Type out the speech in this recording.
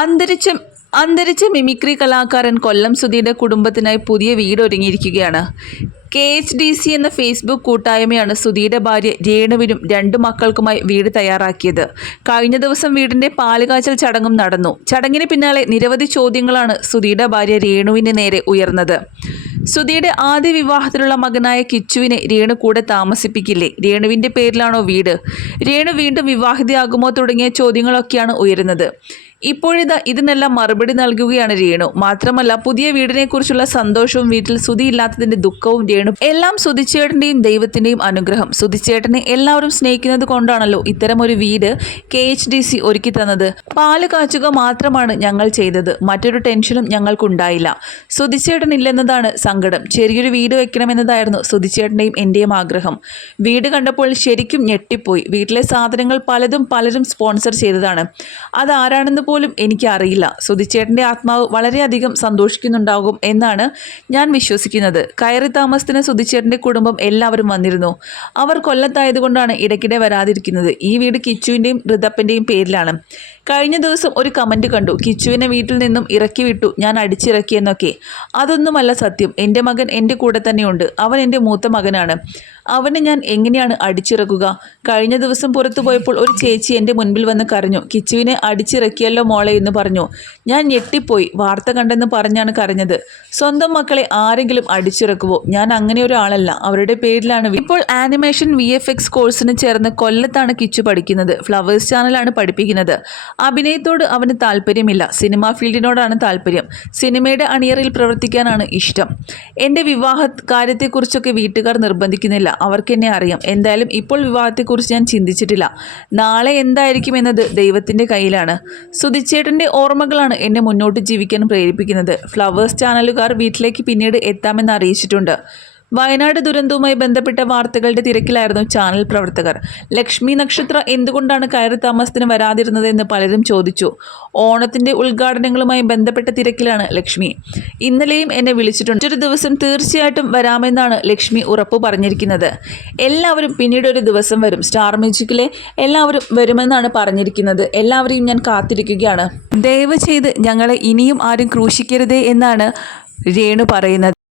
അന്തരിച്ച അന്തരിച്ച മിമിക്രി കലാകാരൻ കൊല്ലം സുധിയുടെ കുടുംബത്തിനായി പുതിയ വീട് ഒരുങ്ങിയിരിക്കുകയാണ് കെ എച്ച് ഡി സി എന്ന ഫേസ്ബുക്ക് കൂട്ടായ്മയാണ് സുധിയുടെ ഭാര്യ രേണുവിനും രണ്ടു മക്കൾക്കുമായി വീട് തയ്യാറാക്കിയത്. കഴിഞ്ഞ ദിവസം വീടിന്റെ പാലുകാച്ചൽ ചടങ്ങും നടന്നു. ചടങ്ങിന് പിന്നാലെ നിരവധി ചോദ്യങ്ങളാണ് സുധിയുടെ ഭാര്യ രേണുവിന് നേരെ ഉയർന്നത്. സുധിയുടെ ആദ്യ വിവാഹത്തിലുള്ള മകനായ കിച്ചുവിനെ രേണു കൂടെ താമസിപ്പിക്കില്ലേ? രേണുവിന്റെ പേരിലാണോ വീട്? രേണു വീണ്ടും വിവാഹിതയാകുമോ തുടങ്ങിയ ചോദ്യങ്ങളൊക്കെയാണ് ഉയരുന്നത്. ഇപ്പോഴിതാ ഇതിനെല്ലാം മറുപടി നൽകുകയാണ് രേണു. മാത്രമല്ല പുതിയ വീടിനെക്കുറിച്ചുള്ള സന്തോഷവും വീട്ടിൽ സുധി ഇല്ലാത്തതിന്റെ ദുഃഖവും രേണു എല്ലാം സുതിച്ചേട്ടന്റെയും ദൈവത്തിന്റെയും അനുഗ്രഹം. സുതിച്ചേട്ടനെ എല്ലാവരും സ്നേഹിക്കുന്നത് കൊണ്ടാണല്ലോ ഇത്തരം ഒരു വീട് കെ എച്ച് ഡി സി ഒരുക്കി തന്നത്. പാൽ കാച്ചുക മാത്രമാണ് ഞങ്ങൾ ചെയ്തത്. മറ്റൊരു ടെൻഷനും ഞങ്ങൾക്കുണ്ടായില്ല. സുതിച്ചേട്ടൻ ഇല്ലെന്നതാണ് സങ്കടം. ചെറിയൊരു വീട് വെക്കണമെന്നതായിരുന്നു സുതിച്ചേട്ടന്റെയും എന്റെയും ആഗ്രഹം. വീട് കണ്ടപ്പോൾ ശരിക്കും ഞെട്ടിപ്പോയി. വീട്ടിലെ സാധനങ്ങൾ പലതും പലരും സ്പോൺസർ ചെയ്തതാണ്. അതാരാണെന്ന് പോലും എനിക്കറിയില്ല. സുധിച്ചേട്ടന്റെ ആത്മാവ് വളരെയധികം സന്തോഷിക്കുന്നുണ്ടാകും എന്നാണ് ഞാൻ വിശ്വസിക്കുന്നത്. കയറി താമസത്തിന് സുധിച്ചേട്ടന്റെ കുടുംബം എല്ലാവരും വന്നിരുന്നു. അവർ കൊല്ലത്തായതുകൊണ്ടാണ് ഇടയ്ക്കിടെ വരാതിരിക്കുന്നത്. ഈ വീട് കിച്ചുവിന്റെയും ഋതപ്പന്റെയും പേരിലാണ്. കഴിഞ്ഞ ദിവസം ഒരു കമന്റ് കണ്ടു. കിച്ചുവിനെ വീട്ടിൽ നിന്നും ഇറക്കി വിട്ടു. ഞാൻ അടിച്ചിറക്കിയെന്നൊക്കെ അതൊന്നുമല്ല സത്യം. എന്റെ മകൻ എന്റെ കൂടെ തന്നെയുണ്ട്. അവൻ എന്റെ മൂത്ത മകനാണ്. അവനെ ഞാൻ എങ്ങനെയാണ് അടിച്ചിറക്കുക? കഴിഞ്ഞ ദിവസം പുറത്തു പോയപ്പോൾ ഒരു ചേച്ചി എന്റെ മുൻപിൽ വന്ന് കരഞ്ഞു. കിച്ചുവിനെ അടിച്ചിറക്കിയല്ലോ മോളെ എന്ന് പറഞ്ഞു. ഞാൻ ഞെട്ടിപ്പോയി. വാർത്ത കണ്ടെന്ന് പറഞ്ഞാണ് കരഞ്ഞത്. സ്വന്തം മക്കളെ ആരെങ്കിലും അടിച്ചിറക്കുവോ? ഞാൻ അങ്ങനെ ഒരാളല്ല. അവരുടെ പേരിലാണ് ഇപ്പോൾ ആനിമേഷൻ വി എഫ് എക്സ് കോഴ്സിന് ചേർന്ന് കൊല്ലത്താണ് കിച്ചു പഠിക്കുന്നത്. ഫ്ലവേഴ്സ് ചാനലാണ് പഠിപ്പിക്കുന്നത്. അഭിനയത്തോട് അവന് താല്പര്യമില്ല. സിനിമാ ഫീൽഡിനോടാണ് താല്പര്യം. സിനിമയുടെ അണിയറിൽ പ്രവർത്തിക്കാനാണ് ഇഷ്ടം. എന്റെ വിവാഹ കാര്യത്തെക്കുറിച്ചൊക്കെ വീട്ടുകാർ നിർബന്ധിക്കുന്നില്ല. അവർക്കെന്നെ അറിയാം. എന്തായാലും ഇപ്പോൾ വിവാഹത്തെക്കുറിച്ച് ഞാൻ ചിന്തിച്ചിട്ടില്ല. നാളെ എന്തായിരിക്കും എന്നത് ദൈവത്തിന്റെ കയ്യിലാണ്. സുധിച്ചേട്ടന്റെ ഓർമ്മകളാണ് എന്നെ മുന്നോട്ട് ജീവിക്കാൻ പ്രേരിപ്പിക്കുന്നത്. ഫ്ലവേഴ്സ് ചാനലുകാർ വീട്ടിലേക്ക് പിന്നീട് എത്താമെന്ന് അറിയിച്ചിട്ടുണ്ട്. വയനാട് ദുരന്തവുമായി ബന്ധപ്പെട്ട വാർത്തകളുടെ തിരക്കിലായിരുന്നു ചാനൽ പ്രവർത്തകർ. ലക്ഷ്മി നക്ഷത്ര എന്തുകൊണ്ടാണ് കയറി താമസത്തിന് വരാതിരുന്നതെന്ന് പലരും ചോദിച്ചു. ഓണത്തിന്റെ ഉദ്ഘാടനങ്ങളുമായി ബന്ധപ്പെട്ട തിരക്കിലാണ് ലക്ഷ്മി. ഇന്നലെയും എന്നെ വിളിച്ചിട്ടുണ്ട്. ഒരു ദിവസം തീർച്ചയായിട്ടും വരാമെന്നാണ് ലക്ഷ്മി ഉറപ്പു പറഞ്ഞിരിക്കുന്നത്. എല്ലാവരും പിന്നീട് ഒരു ദിവസം വരും. സ്റ്റാർ മ്യൂസിക്കിലെ എല്ലാവരും വരുമെന്നാണ് പറഞ്ഞിരിക്കുന്നത്. എല്ലാവരെയും ഞാൻ കാത്തിരിക്കുകയാണ്. ദയവ് ചെയ്ത് ഞങ്ങളെ ഇനിയും ആരും ക്രൂശിക്കരുതേ എന്നാണ് രേണു പറയുന്നത്.